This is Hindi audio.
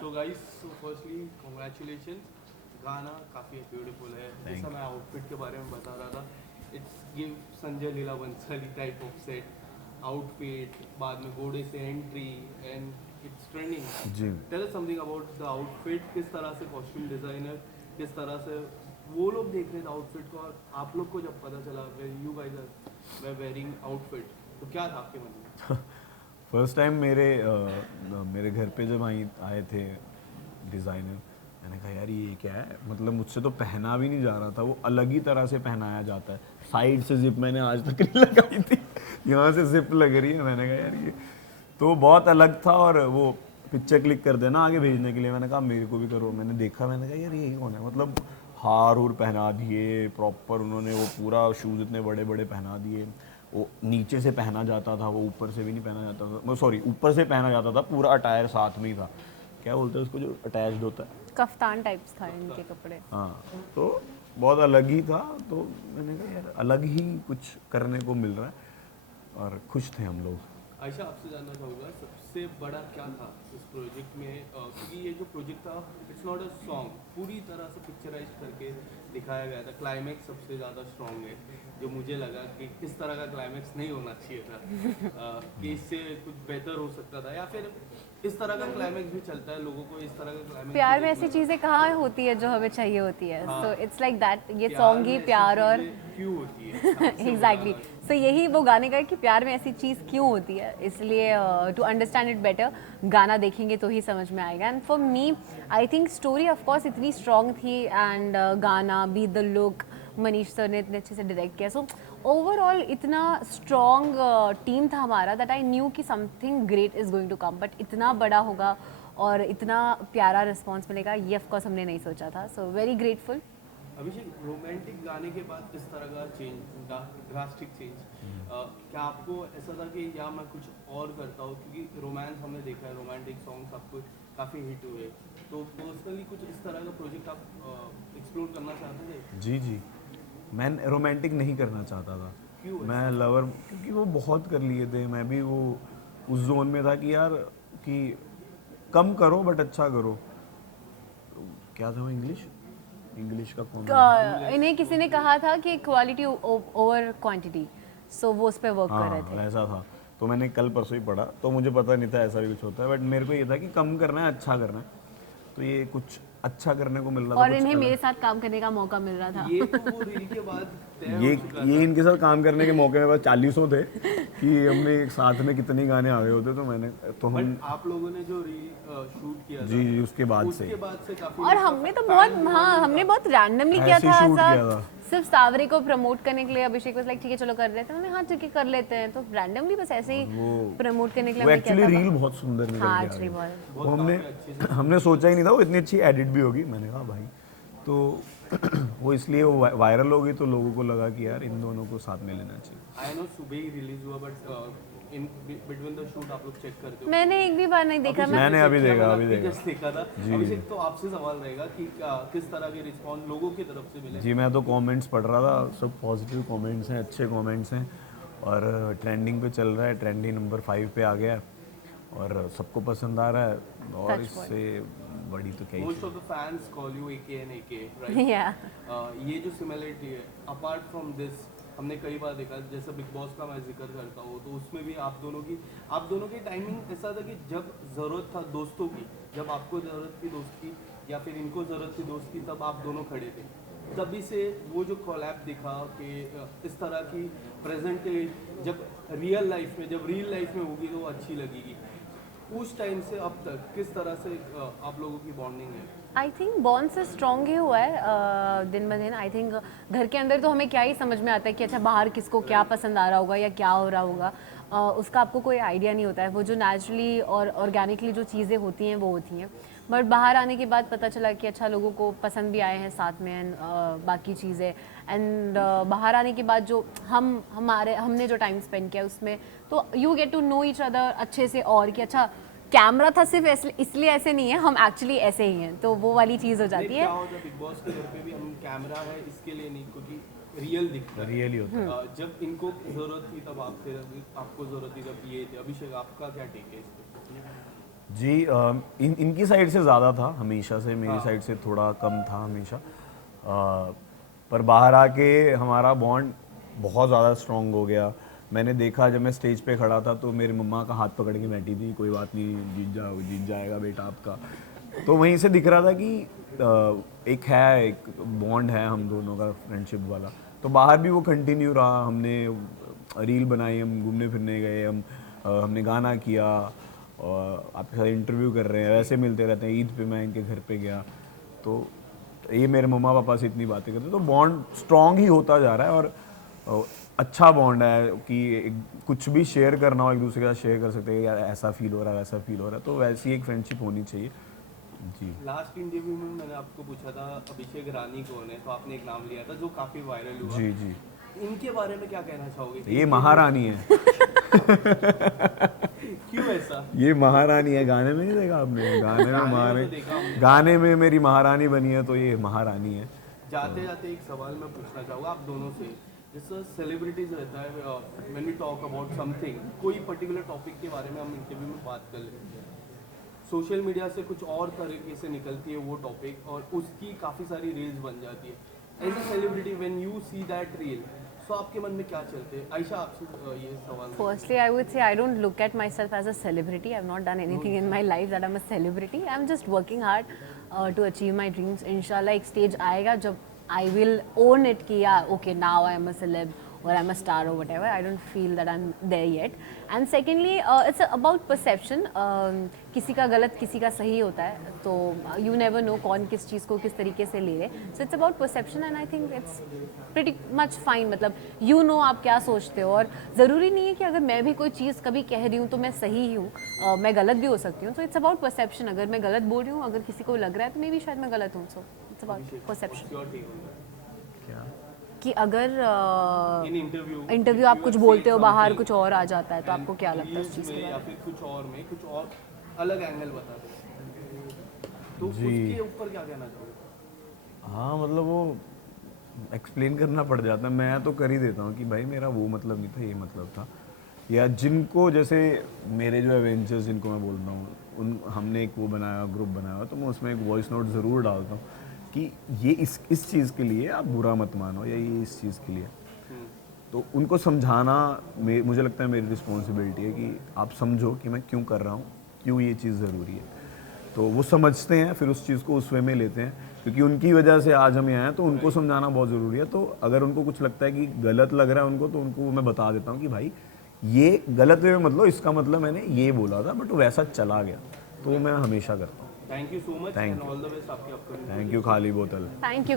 So guys, so firstly congratulations. गाना काफ़ी ब्यूटीफुल है। जैसा मैं आउटफिट के बारे में बता रहा था, it's give Sanjay Leela Bhansali type of set outfit, बाद में घोड़े से एंट्री एंड इट्स ट्रेंडिंग। जी tell us something about the outfit. किस तरह से कॉस्ट्यूम डिज़ाइनर, किस तरह से वो लोग देख रहे थे आउटफिट को, और आप लोग को जब पता चला you guys are wearing outfit, तो क्या था आपके मन में? फर्स्ट टाइम मेरे घर पे जब आए थे डिज़ाइनर, मैंने कहा यार ये क्या है, मतलब मुझसे तो पहना भी नहीं जा रहा था, वो अलग ही तरह से पहनाया जाता है। साइड से जिप मैंने आज तक नहीं लगाई थी, यहाँ से जिप लग रही है। मैंने कहा यार ये तो बहुत अलग था। और वो पिक्चर क्लिक कर देना आगे भेजने के लिए, मैंने कहा मेरे को भी करो। मैंने देखा, मैंने कहा यार ये कौन है, मतलब हार उर पहना दिए प्रॉपर उन्होंने, वो पूरा शूज़ इतने बड़े बड़े पहना दिए। वो नीचे से पहना जाता था, वो ऊपर से भी नहीं पहना जाता था, सॉरी ऊपर से पहना जाता था, पूरा अटायर साथ में ही था। क्या बोलते हैं उसको जो अटैच्ड होता है? कफ्तान टाइप्स था इनके कपड़े। हाँ, तो बहुत अलग ही था। तो मैंने कहा यार अलग ही कुछ करने को मिल रहा है, और खुश थे हम लोग। आयशा, आपसे जानना चाहूँगा सबसे बड़ा क्या था इस प्रोजेक्ट में, क्योंकि ये जो प्रोजेक्ट था इट्स नॉट अ सॉन्ग, पूरी तरह से पिक्चराइज करके दिखाया गया था। क्लाइमैक्स सबसे ज़्यादा स्ट्रॉन्ग है, जो मुझे लगा कि इस तरह का क्लाइमैक्स नहीं होना चाहिए था, कि इससे कुछ बेहतर हो सकता था, या फिर इस तरह का क्लाइमैक्स भी चलता है, लोगों को इस तरह का क्लाइमैक्स प्यार भी में ऐसी देखना चीज़ें कहाँ होती है जो हमें चाहिए होती है, हाँ। So it's like that. ये प्यार सॉन्ग में ही ऐसी प्यार और चीज़ें क्यों होती है हमसे एग्जैक्टली बताना। सो यही वो गाने का है कि प्यार में ऐसी चीज़ क्यों होती है। इसलिए टू अंडरस्टैंड इट बेटर गाना देखेंगे तो ही समझ में आएगा। And for me I think story of course इतनी स्ट्रॉन्ग थी, एंड गाना be the look, Manish sir ने इतने अच्छे से डायरेक्ट किया। सो ओवरऑल इतना स्ट्रॉन्ग टीम था हमारा दैट आई न्यू कि something great is going to come, but इतना बड़ा होगा और इतना प्यारा रिस्पॉन्स मिलेगा ये ऑफकोर्स हमने नहीं सोचा था। So very grateful. Abhishek, romantic गाने के बाद इस तरह का चेंज, ड्रास्टिक चेंज, क्या आपको ऐसा था कि या मैं कुछ और करता हूँ, क्योंकि रोमांस हमने देखा है, रोमांटिक सॉन्ग्स आपको काफ़ी हिट हुए, तो पर्सनली कुछ इस तरह का प्रोजेक्ट आप एक्सप्लोर करना चाहते थे? जी जी, मैं रोमांटिक नहीं करना चाहता था। क्यों मैं ऐसा? लवर, क्योंकि वो बहुत कर लिए थे, मैं भी वो उस जोन में था कि यार कि कम करो बट अच्छा करो। क्या था वो, इंग्लिश इंग्लिश का कॉमेंट? इन्हें किसी ने कहा था कि क्वालिटी ओवर क्वांटिटी, सो वो उस पर वर्क कर रहे हाँ, थे। ऐसा था। तो मैंने कल परसों ही पढ़ा, तो मुझे पता नहीं था ऐसा भी कुछ होता है, बट मेरे को ये था कि कम करना है, अच्छा करना है। तो ये कुछ अच्छा करने को मिल रहा था, और कुछ इन्हें मेरे अलग। साथ काम करने का मौका मिल रहा था। ये तो वो रील के बाद तय हो ये चुका ये था। इनके साथ काम करने के मौके मेरे पास 40 थे कि हमने एक साथ में कितने गाने आ गए होते। तो हम बट आप लोगों ने जो रील शूट किया जी था, जी उसके बाद से उसके बाद से काफ़ी और लोग का हमने तो बहुत, फैन हाँ फॉलोइंग हमने था। बहुत रैंडमली किया ऐसे ही था शूट ऐसा, किया था। सिर्फ सावरे को प्रमोट करने के लिए। अभिषेक वाज लाइक ठीक है चलो कर लेते हैं, हाँ ठीक है कर लेते हैं, तो रैंडमली बस ऐसे ही वो प्रमोट करने के लिए वो हमने किया एक्चुअली था। रील बहुत सुंदर निकल हाँ के आ एक्चुअली गई। बहुत। वो हमने काफ़ी अच्छे से हमने सोचा ही नहीं था वो इतनी अच्छी एडिट भी होगी। मैंने कहा भाई, तो वो इसलिए वो वायरल हो गई, तो लोगों को लगा कि यार इन दोनों को साथ में लेना चाहिए। आई नो सुबह ही रिलीज हुआ, but in between the shoot आप लोग चेक करते हो? मैंने एक भी बार नहीं देखा। अभिषेक मैंने ने अभी check किया, देखा, मैंने अभी अभी देखा। जस्ट देखा था। जी अभिषेक, तो आपसे सवाल रहेगा कि किस तरह के रिस्पॉन्स लोगों की तरफ से मिले? जी, मैं तो कमेंट्स पढ़ रहा था, सब पॉजिटिव कमेंट्स हैं, अच्छे कमेंट्स हैं। और ट्रेंडिंग पे चल रहा है, ट्रेंडिंग नंबर 5 पे आ गया है, और सबको पसंद आ रहा है। और Touch wood. इससे बड़ी तो क्या ही most of the fans call you AK and AK, right? या ये जो सिमिलरिटी है, अपार्ट फ्रॉम दिस, हमने कई बार देखा, जैसे बिग बॉस का मैं जिक्र करता हूँ, तो उसमें भी आप दोनों की टाइमिंग ऐसा था कि जब ज़रूरत था दोस्तों की, जब आपको ज़रूरत थी दोस्त की, या फिर इनको ज़रूरत थी दोस्त की, तब आप दोनों खड़े थे। तभी से वो जो कोलैब दिखा कि इस तरह की प्रेजेंट, जब रियल लाइफ में होगी तो वो अच्छी लगेगी। उस टाइम से अब तक किस तरह से आप लोगों की बॉन्डिंग है? आई थिंक बॉन्ड से स्ट्रॉन्ग ही हुआ है दिन ब दिन। आई थिंक घर के अंदर तो हमें क्या ही समझ में आता है कि अच्छा बाहर किसको क्या पसंद आ रहा होगा या क्या हो रहा होगा, उसका आपको कोई आइडिया नहीं होता है। वो जो नेचुरली और ऑर्गेनिकली जो चीज़ें होती हैं वो होती हैं, बट बाहर आने के बाद पता चला कि अच्छा लोगों को पसंद भी आए हैं साथ में, एंड बाकी चीज़ें। एंड बाहर आने के बाद जो हमने जो टाइम स्पेंड किया उसमें, तो you get to know each other अच्छे से। और कि अच्छा कैमरा था सिर्फ इसलिए ऐसे नहीं है, हम एक्चुअली ऐसे ही हैं, तो वो वाली चीज़ हो जाती है। क्या होता है बिग बॉस के घर पे भी, हम कैमरा है इसके लिए नहीं, क्योंकि रियल दिखता है। रियल ही होता है। जब इनको जरूरत थी तब आप थे, आपको जरूरत थी तब ये थे। अभिषेक, आपका क्या टेक है इस पे? जी इनकी साइड से ज़्यादा था हमेशा से, मेरी साइड से थोड़ा कम था हमेशा। पर बाहर आके हमारा बॉन्ड बहुत ज़्यादा स्ट्रॉन्ग हो गया। मैंने देखा जब मैं स्टेज पे खड़ा था तो मेरी मम्मा का हाथ पकड़ के बैठी थी, कोई बात नहीं, जीत जाएगा बेटा आपका। तो वहीं से दिख रहा था कि एक बॉन्ड है हम दोनों का, फ्रेंडशिप वाला। तो बाहर भी वो कंटिन्यू रहा। हमने रील बनाई, हम घूमने फिरने गए, हमने गाना किया, और आपके साथ इंटरव्यू कर रहे हैं, वैसे मिलते रहते हैं। ईद पे मैं इनके घर पे गया तो ये मेरे मम्मा पापा से इतनी बातें करते, तो बॉन्ड स्ट्रॉन्ग ही होता जा रहा है। और अच्छा बॉन्ड है कि कुछ भी शेयर करना हो एक दूसरे के साथ शेयर कर सकते हैं, यार ऐसा फील हो रहा है, वैसा फील हो रहा है, तो वैसी एक फ्रेंडशिप होनी चाहिए जी। लास्ट इंटरव्यू में मैंने आपको पूछा था अभिषेक रानी कौन है, तो आपने एक नाम लिया था जो काफी वायरल हुआ। जी जी, इनके बारे में क्या कहना चाहोगे? ये महारानी है। क्यों ऐसा? ये महारानी है, गाने में नहीं देखा आपने? गाने में गाने में तो देखा हमने। गाने में मेरी महारानी बनी है, तो ये महारानी है। जाते जाते एक सवाल मैं पूछना चाहूँगा आप दोनों से। जैसे सेलिब्रिटीज रहता है, when we talk about something, कोई पर्टिकुलर टॉपिक के बारे में हम इंटरव्यू में बात कर लेते हैं, सोशल मीडिया से कुछ और तरीके से निकलती है वो टॉपिक और उसकी काफ़ी सारी रील्स बन जाती है। As a celebrity when you see that reel, तो आपके मन में क्या चलते हैं? आयशा आपसे ये सवाल। Firstly, I would say I don't look at myself as a celebrity. I've not done anything in my life that I'm a celebrity. I'm just working hard to achieve my dreams. Inshallah, एक stage आएगा जब I will own it कि yeah, okay, now I'm a celeb or I'm a star or whatever. I don't feel that I'm there yet. And secondly, it's about perception. किसी का गलत किसी का सही होता है, तो you never know कौन किस चीज़ को किस तरीके से ले रहे। So it's about perception and I think it's pretty much fine. मतलब you know आप क्या सोचते हो, और ज़रूरी नहीं है कि अगर मैं भी कोई चीज़ कभी कह रही हूँ तो मैं सही ही हूँ, मैं गलत भी हो सकती हूँ। So it's about perception. अगर मैं गलत बोल रही हूँ, अगर किसी को लग रहा है तो मे भी शायद मैं गलत हूँ। So it's about perception. Your take on that? क्या? कि अगर In इंटरव्यू आप कुछ बोलते हो, बाहर कुछ और आ जाता है, तो आपको क्या लगता है उस चीज़ के या बारे फिर कुछ और में कुछ और अलग एंगल बता दो, तो जी। उसके ऊपर क्या कहना चाहोगे? हाँ मतलब वो एक्सप्लेन करना पड़ जाता है। मैं तो कर ही देता हूँ कि भाई मेरा वो मतलब नहीं था, ये मतलब था। या जिनको जैसे मेरे जो एवेंजर्स जिनको मैं बोल रहा हूँ, उन हमने एक वो बनाया, ग्रुप बनाया, तो मैं उसमें एक वॉइस नोट ज़रूर डालता हूँ कि ये इस चीज़ के लिए आप बुरा मत मानो, या ये इस चीज़ के लिए। तो उनको समझाना मुझे लगता है मेरी रिस्पॉन्सिबिलिटी है कि आप समझो कि मैं क्यों कर रहा हूँ, क्यों ये चीज़ ज़रूरी है। तो वो समझते हैं, फिर उस चीज़ को उस वे में लेते हैं, क्योंकि उनकी वजह से आज हम यहाँ हैं, तो उनको समझाना बहुत ज़रूरी है। तो अगर उनको कुछ लगता है कि गलत लग रहा है उनको, तो उनको मैं बता देता हूँ कि भाई ये गलत वे में मतलब, इसका मतलब मैंने ये बोला था बट वैसा चला गया। तो वो मैं हमेशा करता हूँ। Thank you so much Thank and you. All the best आपके अपकमिंग। थैंक यू खाली बोतल। Thank you.